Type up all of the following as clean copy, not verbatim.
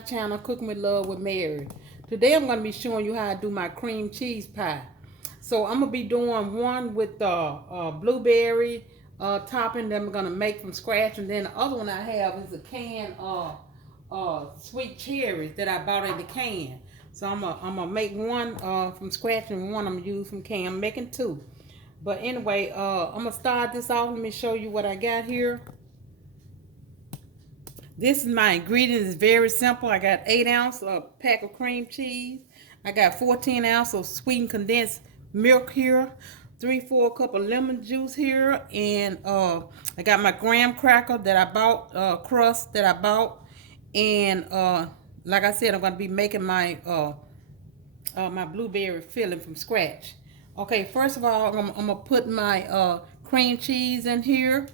my channel, Cooking with Love with Mary. Today I'm going to be showing you how I do my cream cheese pie. So I'm going to be doing one with blueberry topping that I'm going to make from scratch. And then the other one I have is a can of sweet cherries that I bought in the can. So I'm gonna make one from scratch and one I'm going to use from can. I'm making two. But anyway, I'm going to start this off. Let me show you what I got here. This is my ingredients. It's very simple. I got 8-ounce pack of cream cheese. I got 14 ounces of sweetened condensed milk here. 3/4 cup of lemon juice here. And I got my graham cracker that I bought, crust that I bought. And like I said, I'm going to be making my my blueberry filling from scratch. Okay, first of all, I'm going to put my cream cheese in here,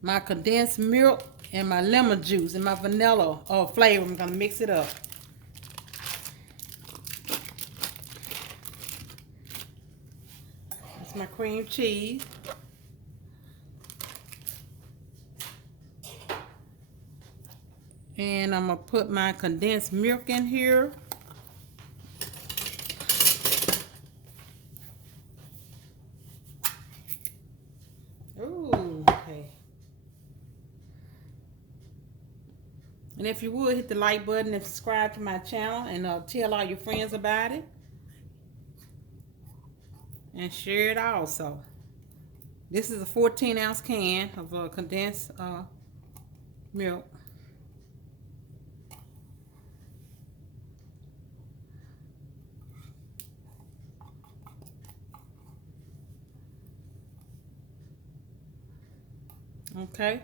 my condensed milk, and my lemon juice and my vanilla flavor. I'm gonna mix it up. That's my cream cheese. And I'm gonna put my condensed milk in here. Ooh, okay. And if you would, hit the like button and subscribe to my channel, and tell all your friends about it. And share it also. This is a 14-ounce can of condensed milk. Okay.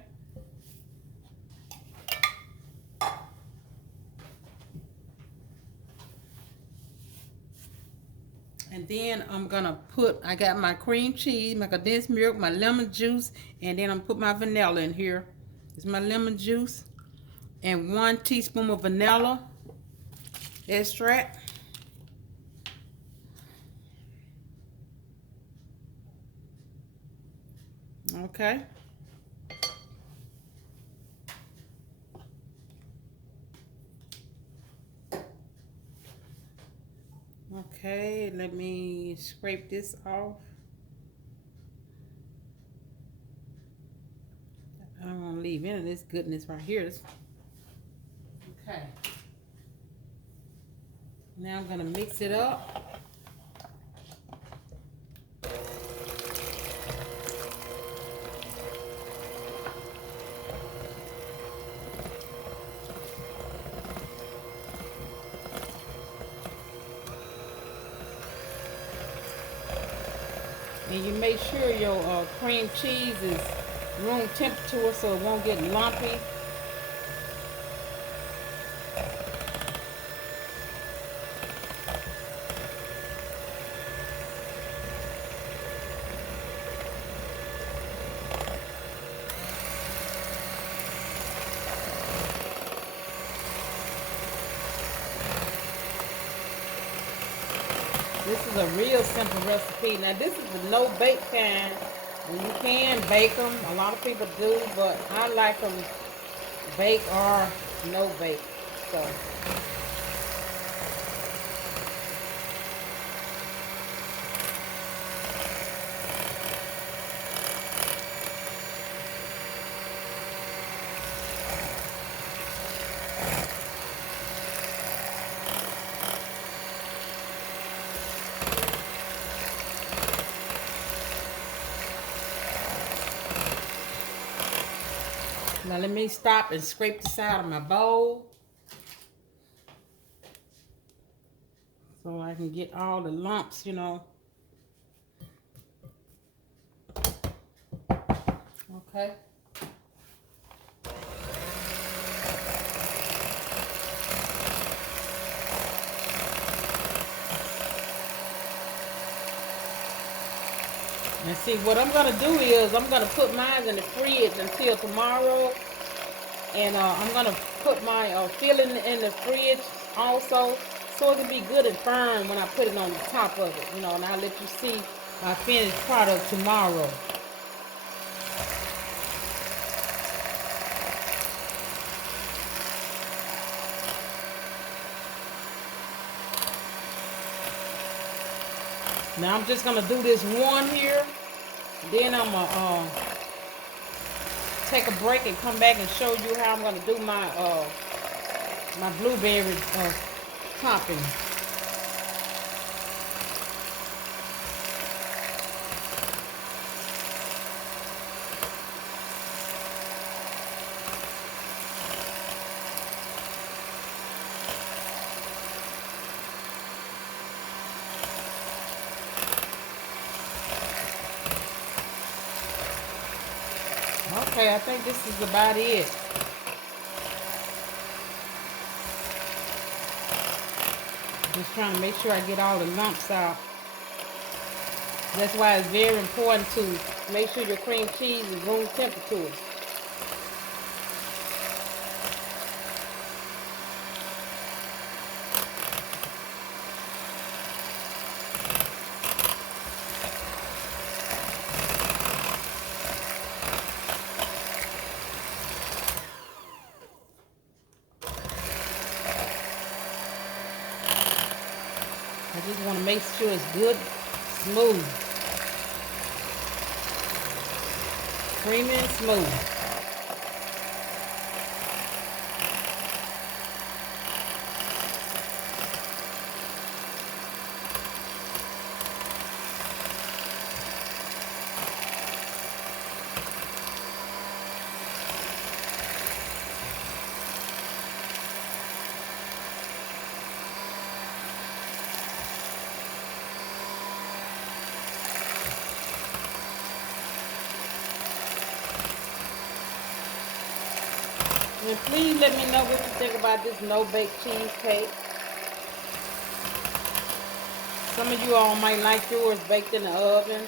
And then I'm gonna I got my cream cheese, my condensed milk, my lemon juice, and then I'm put my vanilla in here. It's my lemon juice and 1 teaspoon of vanilla extract. Okay. Okay, let me scrape this off. I don't want to leave any of this goodness right here. Okay. Now I'm going to mix it up. And you make sure your cream cheese is room temperature so it won't get lumpy. This is a real simple recipe. Now this is the no bake kind. And you can bake them. A lot of people do, but I like them bake or no bake. So now let me stop and scrape the side of my bowl so I can get all the lumps, you know. Okay. And see, what I'm going to do is I'm going to put mine in the fridge until tomorrow. And I'm going to put my filling in the fridge also, so it can be good and firm when I put it on the top of it. You know, and I'll let you see my finished product tomorrow. Now I'm just gonna do this one here. Then I'm gonna take a break and come back and show you how I'm gonna do my blueberry topping. Okay, I think this is about it. Just trying to make sure I get all the lumps out. That's why it's very important to make sure your cream cheese is room temperature. I just want to make sure it's good, smooth, creamy and smooth. And please let me know what you think about this no-bake cheesecake. Some of you all might like yours baked in the oven.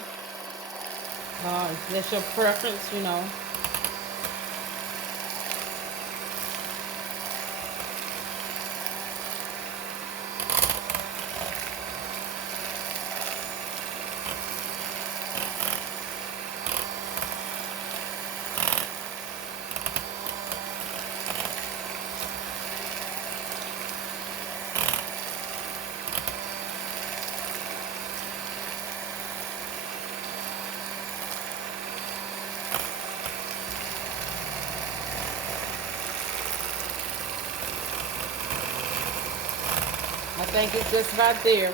That's your preference, you know. I think it's just about there.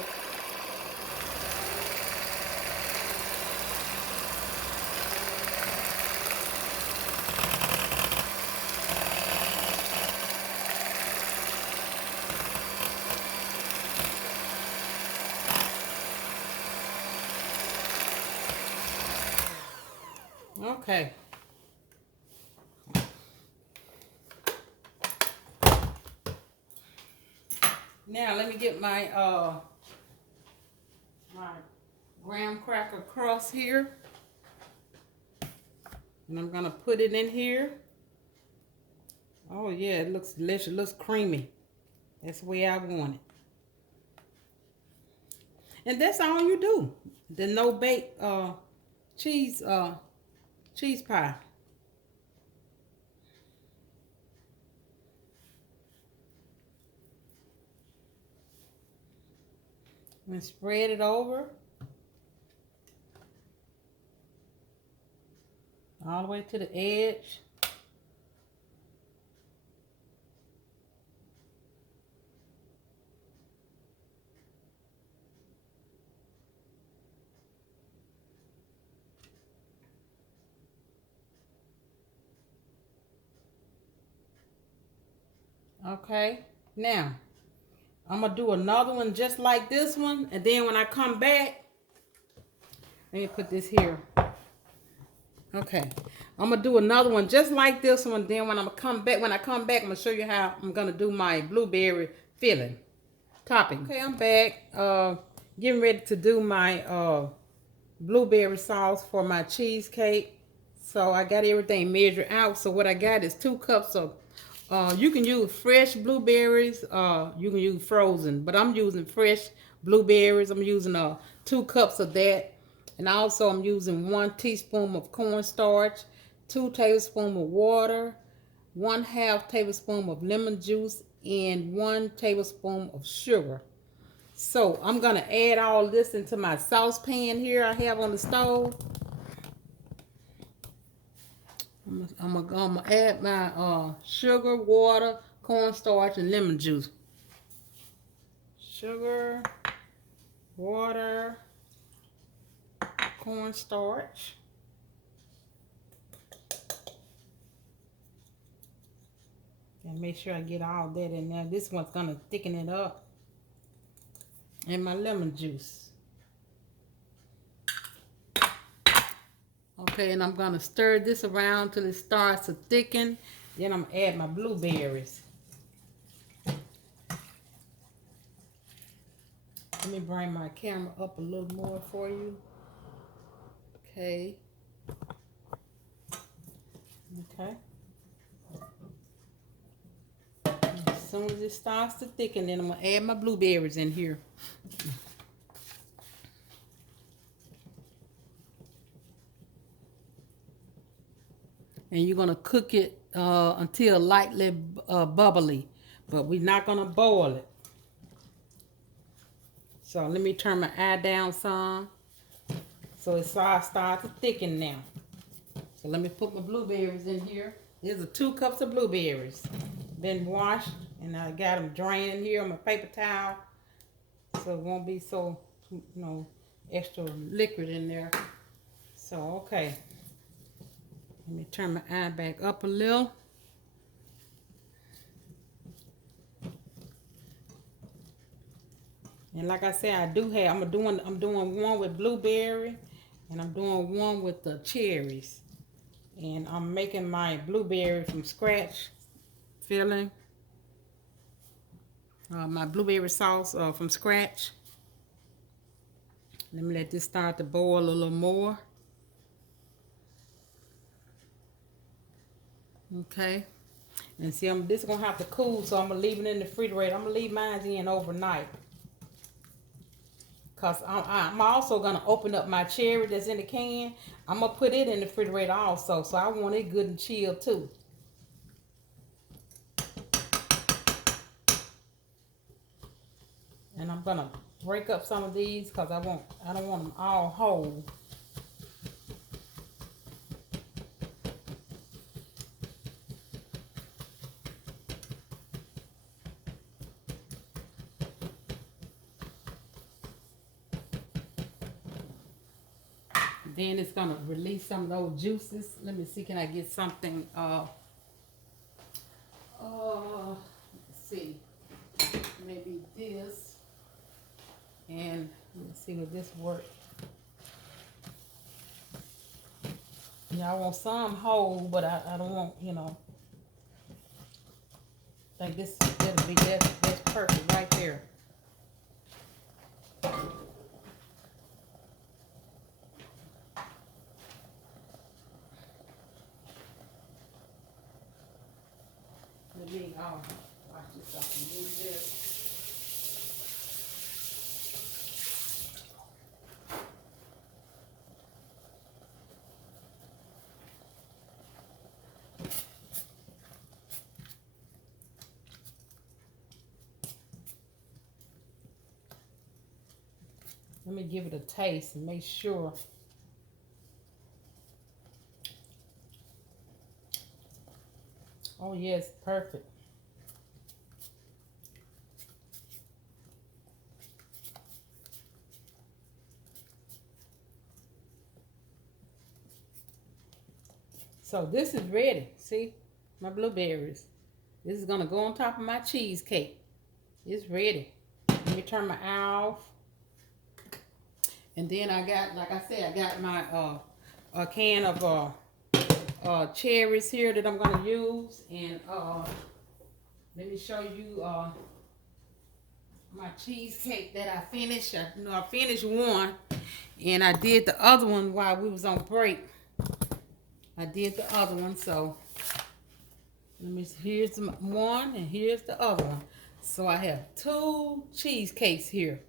Okay. Now let me get my my graham cracker crust here, and I'm gonna put it in here. Oh yeah, it looks delicious. It looks creamy. That's the way I want it. And that's all you do. The no bake cheese pie. And spread it over all the way to the edge. Okay, now I'm gonna do another one just like this one, and then when I come back, let me put this here. Okay, I'm gonna do another one just like this one. Then when I come back, I'm gonna show you how I'm gonna do my blueberry filling topping. Okay, I'm back. Getting ready to do my blueberry sauce for my cheesecake. So I got everything measured out. So what I got is 2 cups of. You can use fresh blueberries. You can use frozen, but I'm using fresh blueberries. I'm using 2 cups of that. And also I'm using 1 teaspoon of cornstarch, 2 tablespoons of water, 1/2 tablespoon of lemon juice, and 1 tablespoon of sugar. So I'm gonna add all this into my saucepan here I have on the stove. I'm gonna add my sugar, water, cornstarch, and lemon juice. Sugar, water, cornstarch. And make sure I get all that in there. This one's gonna thicken it up. And my lemon juice. Okay, and I'm gonna stir this around till it starts to thicken. Then I'm gonna add my blueberries. Let me bring my camera up a little more for you. Okay. Okay. As soon as it starts to thicken, then I'm gonna add my blueberries in here. And you're gonna cook it until lightly bubbly, but we're not gonna boil it. So let me turn my eye down some, so it starts to thicken now. So let me put my blueberries in here. Here's 2 cups of blueberries, been washed, and I got them drained here on my paper towel, so it won't be so, extra liquid in there. So okay. Let me turn my eye back up a little. And like I said, I'm doing one with blueberry, and I'm doing one with the cherries. And I'm making my blueberry from scratch filling. My blueberry sauce from scratch. Let me let this start to boil a little more. Okay. And see, this is going to have to cool, so I'm going to leave it in the refrigerator. I'm going to leave mine in overnight. Because I'm also going to open up my cherry that's in the can. I'm going to put it in the refrigerator also. So I want it good and chilled too. And I'm going to break up some of these because I don't want them all whole. Then it's gonna release some of those juices. Let me see, can I get something? Let's see, maybe this. And let's see if this works. Yeah, I want some whole, but I don't want, I think that's perfect right there. Let me watch this up and do this. Let me give it a taste and make sure. Oh yes, perfect. So this is ready. See, my blueberries. This is gonna go on top of my cheesecake. It's ready. Let me turn my eye off. And then I got, like I said, I got my a can of cherries here that I'm gonna use. And let me show you my cheesecake that I finished. I finished one, and I did the other one while we was on break. I did the other one, so here's one and here's the other one. So I have 2 cheesecakes here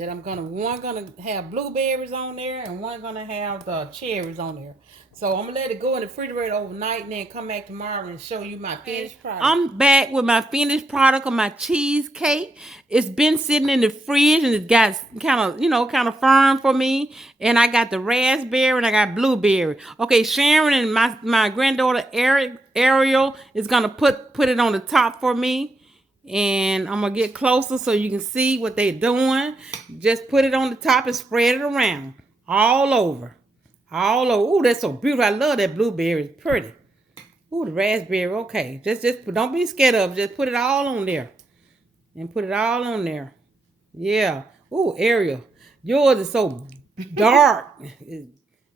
that I'm one gonna have blueberries on there and one gonna have the cherries on there. So I'm gonna let it go in the refrigerator overnight and then come back tomorrow and show you my finished product. I'm back with my finished product of my cheesecake. It's been sitting in the fridge and it got kind of firm for me. And I got the raspberry and I got blueberry. Okay, Sharon and my granddaughter Ariel is gonna put it on the top for me. And I'm gonna get closer so you can see what they're doing. Just put it on the top and spread it around all over. Ooh, that's so beautiful. I love that blueberry. It's pretty. Ooh, the raspberry. Okay, just don't be scared of it. Just put it all on there, and put it all on there. Yeah. Ooh, Ariel, yours is so dark.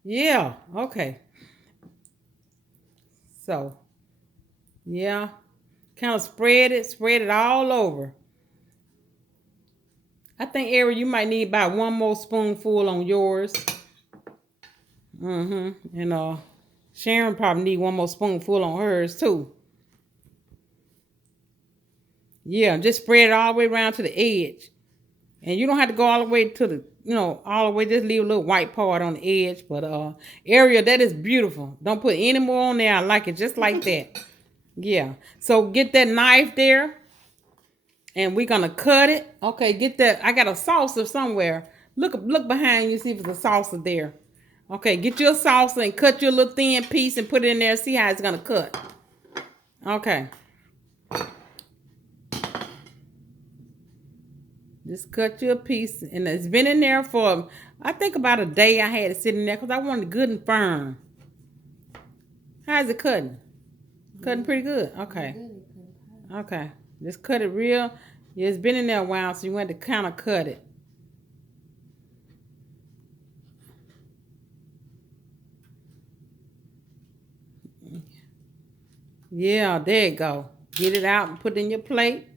Yeah. Okay. So, yeah, kind of spread it all over. I think, Ariel, you might need about one more spoonful on yours. And Sharon probably need one more spoonful on hers too. Yeah, just spread it all the way around to the edge. And you don't have to go all the way to the, all the way. Just leave a little white part on the edge. But Ariel, that is beautiful. Don't put any more on there. I like it just like that. Yeah. So get that knife there. And we're gonna cut it. Okay, get that. I got a salsa somewhere. Look behind you, see if there's a salsa there. Okay, get your salsa and cut your little thin piece and put it in there. See how it's gonna cut. Okay. Just cut you a piece, and it's been in there for I think about a day. I had it sitting there because I wanted it good and firm. How's it cutting? Cutting pretty good. Okay. Okay. Just cut it real. Yeah, it's been in there a while, so you want to kind of cut it. Yeah, there you go. Get it out and put it in your plate.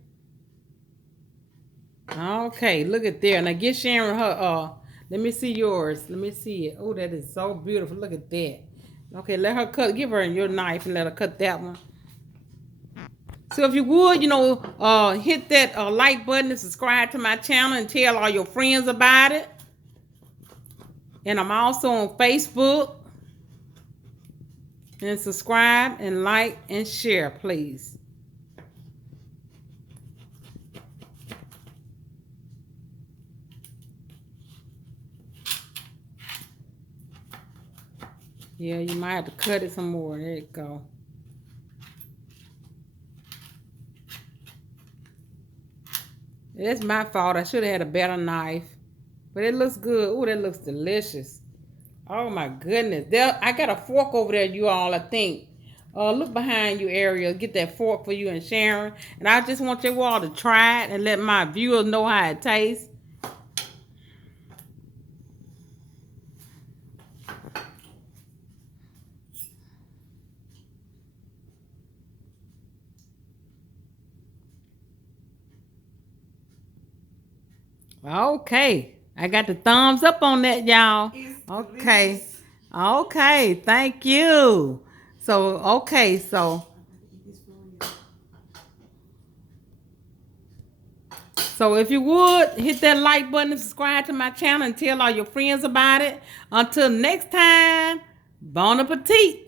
Okay, look at there. Now get Sharon her let me see yours. Let me see it. Oh, that is so beautiful. Look at that. Okay, let her cut. Give her your knife and let her cut that one. So if you would, hit that like button and subscribe to my channel and tell all your friends about it. And I'm also on Facebook. And subscribe and like and share, please. Yeah, you might have to cut it some more. There you go. It's my fault. I should have had a better knife. But it looks good. Oh, that looks delicious. Oh, my goodness. I got a fork over there, you all, I think. Look behind you, Ariel. Get that fork for you and Sharon. And I just want you all to try it and let my viewers know how it tastes. Okay. I got the thumbs up on that, y'all. Okay. Okay. Thank you. So if you would, hit that like button and subscribe to my channel and tell all your friends about it. Until next time, bon appetit.